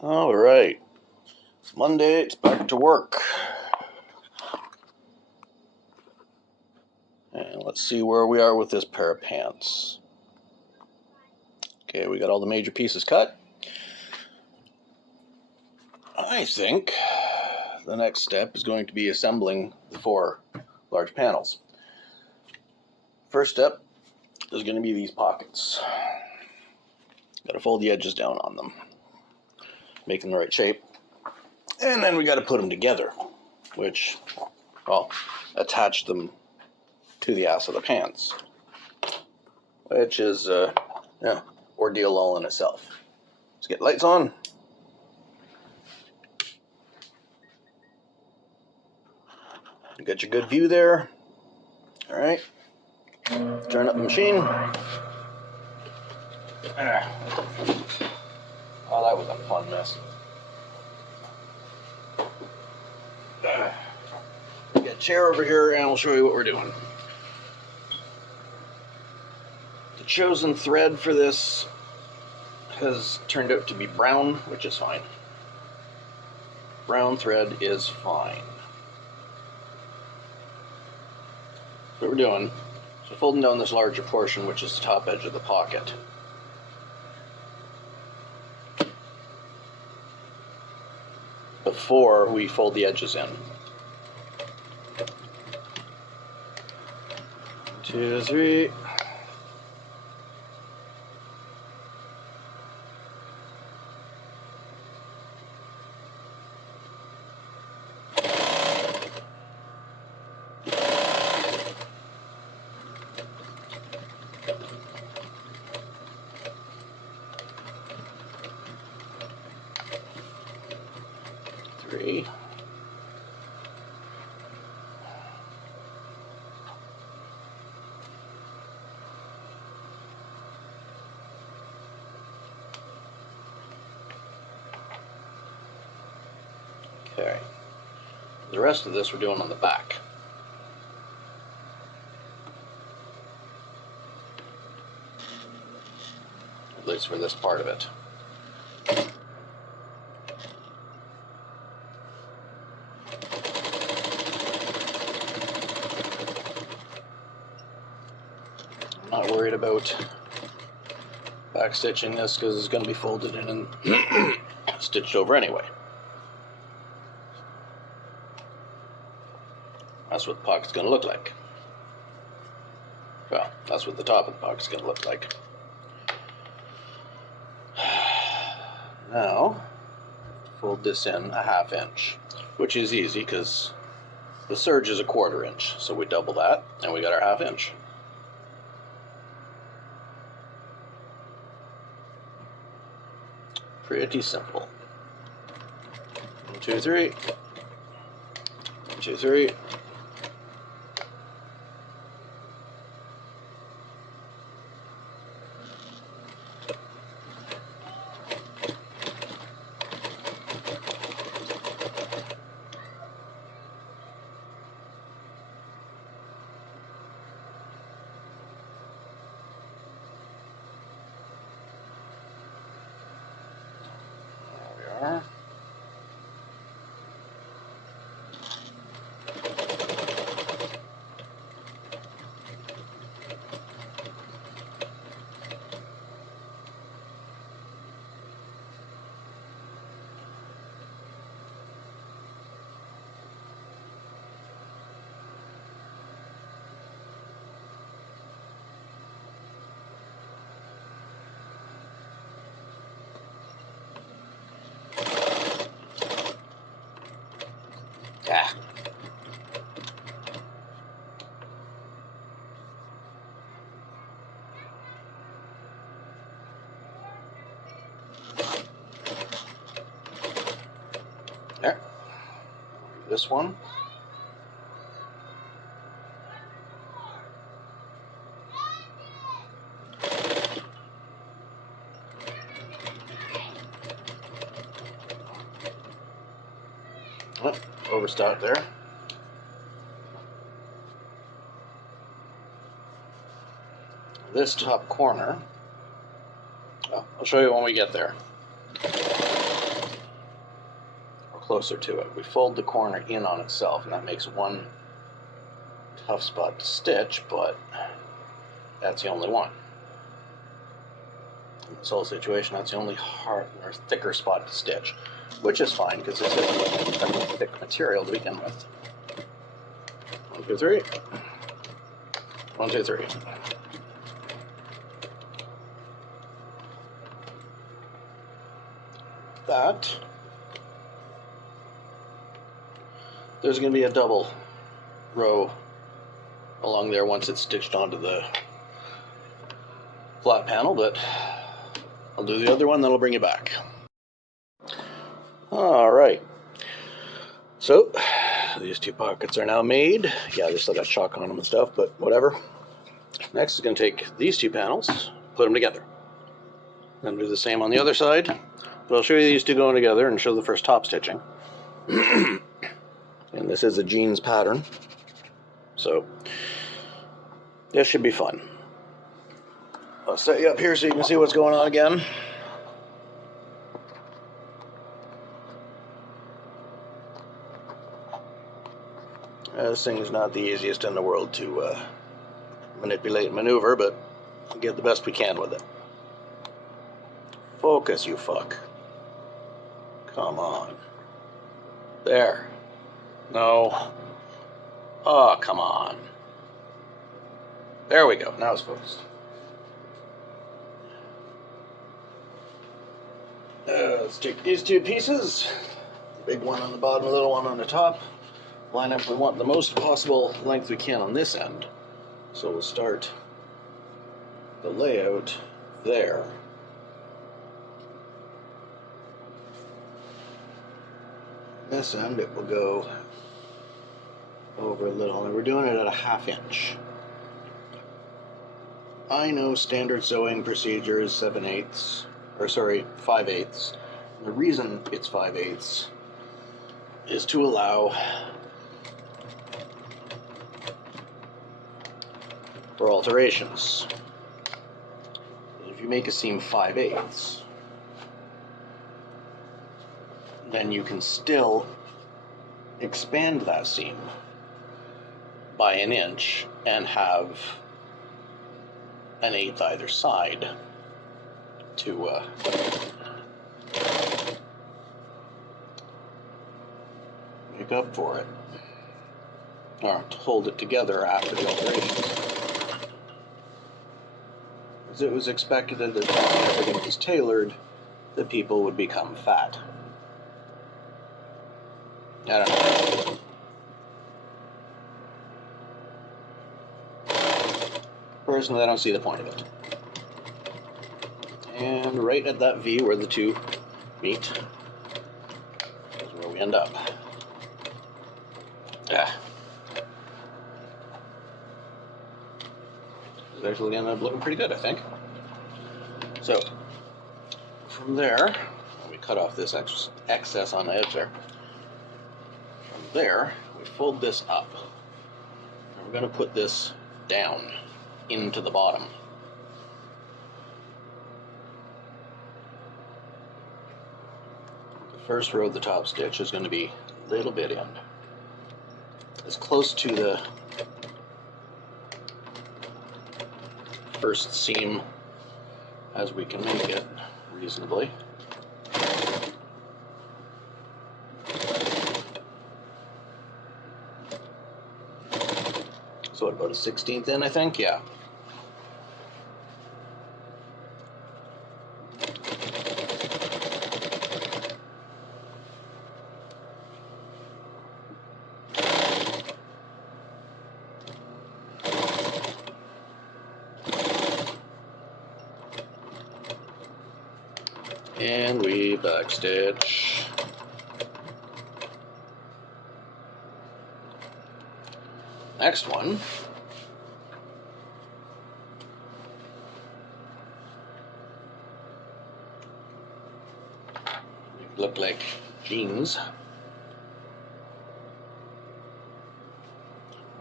All right, it's Monday, it's back to work. And let's see where we are with this pair of pants. Okay, we got all the major pieces cut. I think the next step is going to be assembling the 4 large panels. First step is going to be these pockets. Got to fold the edges down on them, make them the right shape. And then we got to put them together, which, well, attach them to the ass of the pants, which is, ordeal all in itself. Let's get lights on. You got your good view there. All right. Turn up the machine. Oh, that was a fun mess. We got a chair over here, and we'll show you what we're doing. The chosen thread for this has turned out to be brown, which is fine. Brown thread is fine. So what we're doing is we're folding down this larger portion, which is the top edge of the pocket. Before we fold the edges in. 2, 3. Three. Okay. The rest of this we're doing on the back. At least for this part of it. I'm not worried about back stitching this because it's going to be folded in and stitched over anyway. That's what the pocket's going to look like. Well, that's what the top of the pocket's going to look like. Now, fold this in a 1/2 inch, which is easy because the serge is a 1/4 inch. So we double that and we got our 1/2 inch. Pretty simple. 1, 2, 3. 1, 2, 3. There. Ah. There. This one. Oh, overstock there. This top corner, oh, I'll show you when we get there. closer to it. We fold the corner in on itself, and that makes one tough spot to stitch, but that's the only one. In this whole situation, that's the only hard or thicker spot to stitch, which is fine because this isn't a thick material to begin with. 1, 2, 3. 1, 2, 3. That. There's going to be a double row along there once it's stitched onto the flat panel, but I'll do the other one, then I'll bring you back. Alright, so these two pockets are now made. Yeah, they still got chalk on them and stuff, but whatever. Next is going to take these two panels, put them together. Then do the same on the other side, but I'll show you these two going together and show the first top stitching. And this is a jeans pattern, so this should be fun. I'll set you up here so you can see what's going on again. This thing is not the easiest in the world to manipulate and maneuver, but we'll get the best we can with it. Focus, you fuck. Come on. There. No. Oh, come on. There we go. Now it's focused. Let's take these two pieces. The big one on the bottom, the little one on the top. Line up, we want the most possible length we can on this end. So we'll start the layout there. This end, it will go over a little, and we're doing it at a 1/2 inch. I know standard sewing procedure is 7/8, or sorry, 5/8. The reason it's 5/8 is to allow for alterations. If you make a seam 5/8, then you can still expand that seam by 1 inch and have 1/8 either side to make up for it, or to hold it together after the alterations. As it was expected that when everything was tailored, the people would become fat. I don't know. Personally, I don't see the point of it. And right at that V where the two meet is where we end up. Ah. It's actually ended up looking pretty good, I think. So, from there, we cut off this excess on the edge there. From there, we fold this up. And we're going to put this down into the bottom. The first row of the top stitch is going to be a little bit in, as close to the first seam as we can make it reasonably. So about a 1/16 in, I think, yeah. And we backstitch. Next one. Look like jeans.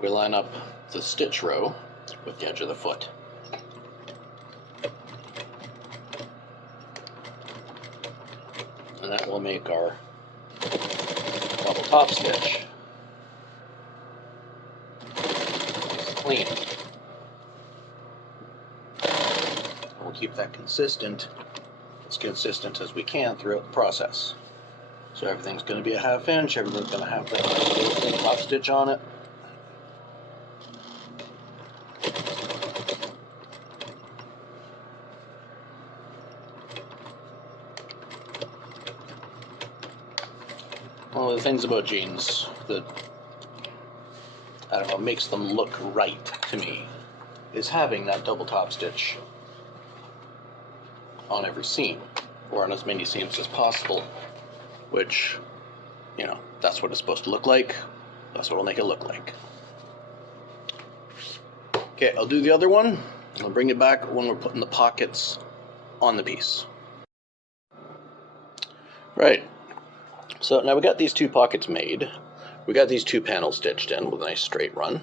We line up the stitch row with the edge of the foot. And that will make our top stitch. It's clean. We'll keep that consistent, as consistent as we can throughout the process. So everything's going to be a 1/2 inch, everything's going to have the top stitch on it. One of the things about jeans that, I don't know, makes them look right to me is having that double top stitch on every seam, or on as many seams as possible, which, you know, that's what it's supposed to look like. That's what will make it look like. Okay, I'll do the other one. I'll bring it back when we're putting the pockets on the piece. Right. So now we got these 2 pockets made. We got these 2 panels stitched in with a nice straight run.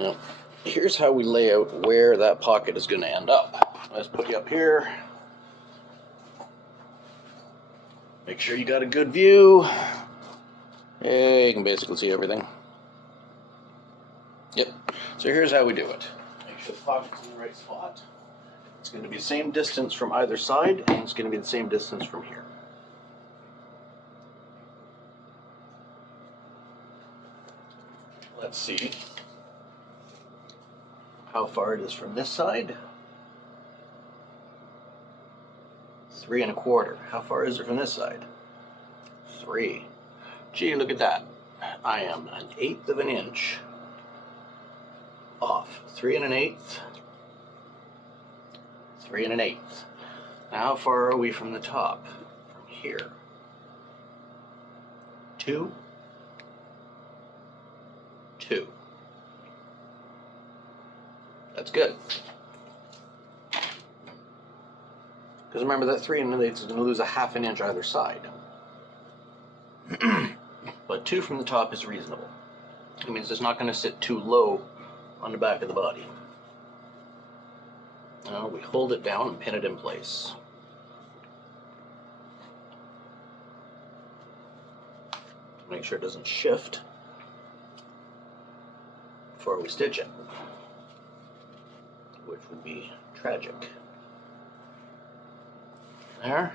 Now, here's how we lay out where that pocket is going to end up. Let's put you up here. Make sure you got a good view. Yeah, you can basically see everything. Yep. So here's how we do it. Make sure the pocket's in the right spot. It's going to be the same distance from either side, and it's going to be the same distance from here. Let's see how far it is from this side. 3 1/4. How far is it from this side? 3. Gee, look at that. I am 1/8 of an inch off. 3 1/8. 3 1/8. Now how far are we from the top? From here. 2. 2. That's good. Because remember that 3 1/8 is going to lose a 1/2 inch either side. But 2 from the top is reasonable. It means it's not going to sit too low on the back of the body. Now we hold it down and pin it in place. Make sure it doesn't shift before we stitch it, which would be tragic. There.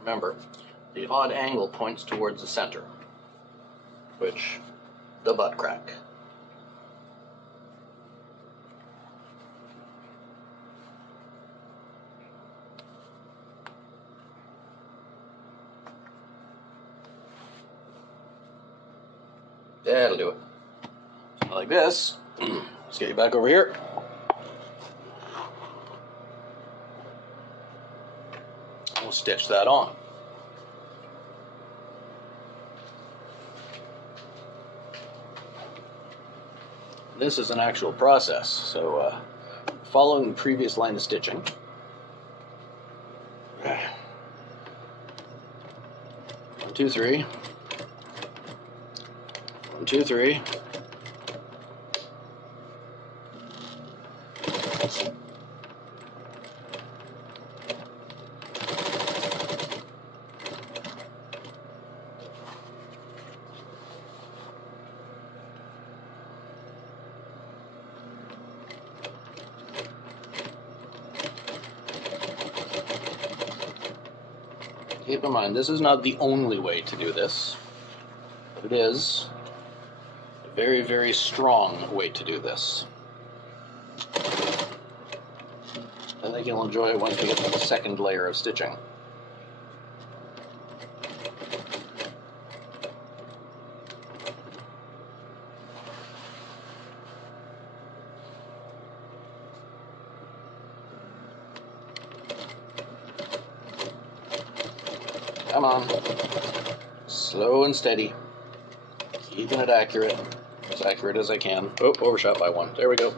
Remember, the odd angle points towards the center, which the butt crack. That'll do it. Like this. Let's get you back over here. We'll stitch that on. This is an actual process, so following the previous line of stitching, 1, 2, 3, 1, 2, 3. Keep in mind, this is not the only way to do this, but it is a very, very strong way to do this. I think you'll enjoy it once we get to the second layer of stitching. Come on. Slow and steady. Keeping it accurate. As accurate as I can. Oh, overshot by 1. There we go.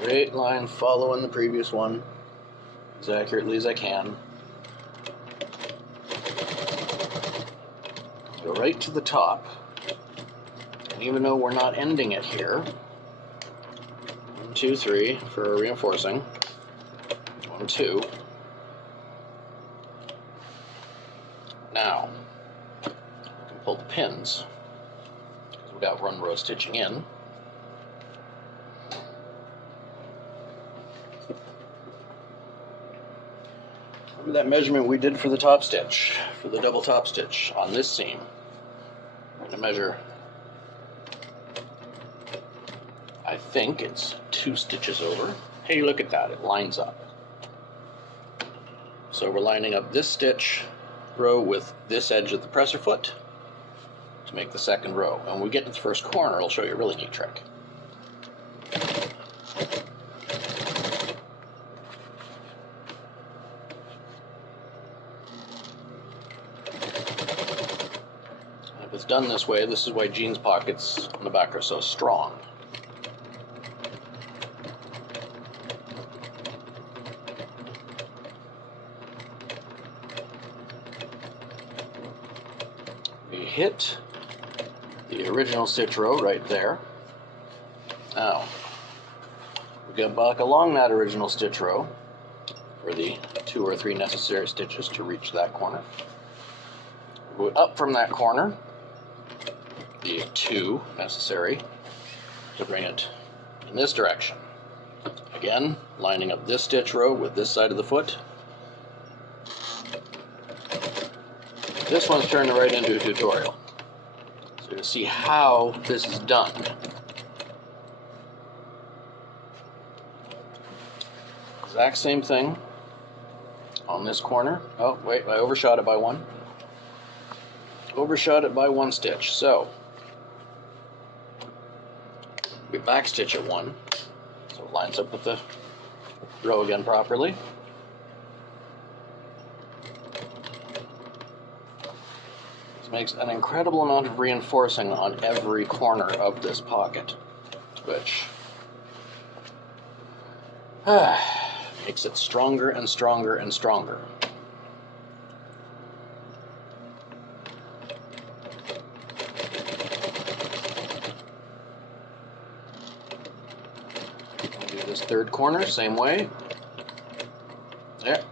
Straight line following the previous one as accurately as I can. Go right to the top. And even though we're not ending it here, 1, 2, 3 for reinforcing. 1, 2. Now, we can pull the pins because we've got 1 row stitching in. Remember that measurement we did for the top stitch, for the double top stitch on this seam? We're going to measure, I think it's 2 stitches over. Hey, look at that, it lines up. So we're lining up this stitch row with this edge of the presser foot to make the second row. And when we get to the first corner, I'll show you a really neat trick. If it's done this way, this is why jeans pockets on the back are so strong. We hit the original stitch row right there. Now, we get back along that original stitch row for the 2 or 3 necessary stitches to reach that corner. Go up from that corner, the 2 necessary to bring it in this direction. Again, lining up this stitch row with this side of the foot. This one's turned right into a tutorial. So to see how this is done. Exact same thing on this corner. Oh, wait, I overshot it by 1. Overshot it by 1 stitch. So we back stitch at 1. So it lines up with the row again properly. Makes an incredible amount of reinforcing on every corner of this pocket, which makes it stronger and stronger and stronger. I'll do this third corner, same way. There.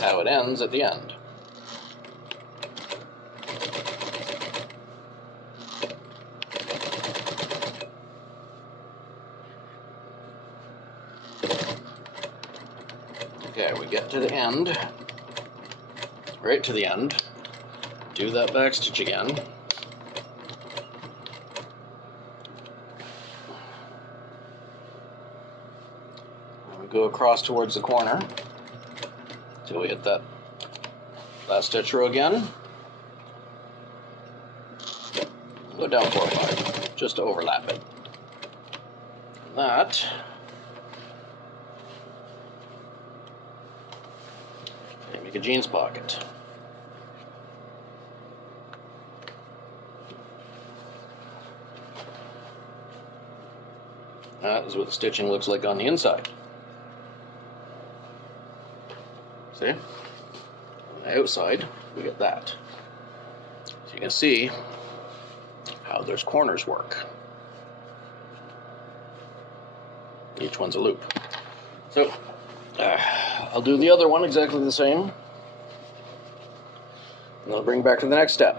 How it ends at the end. Okay, we get to the end, right to the end, do that back stitch again. And we go across towards the corner. Till we hit that last stitch row again. Go down 4 or 5, just to overlap it. And that make a jeans pocket. That is what the stitching looks like on the inside. See? On the outside, we get that. So you can see how those corners work. Each one's a loop. So, I'll do the other one exactly the same. And I'll bring back to the next step.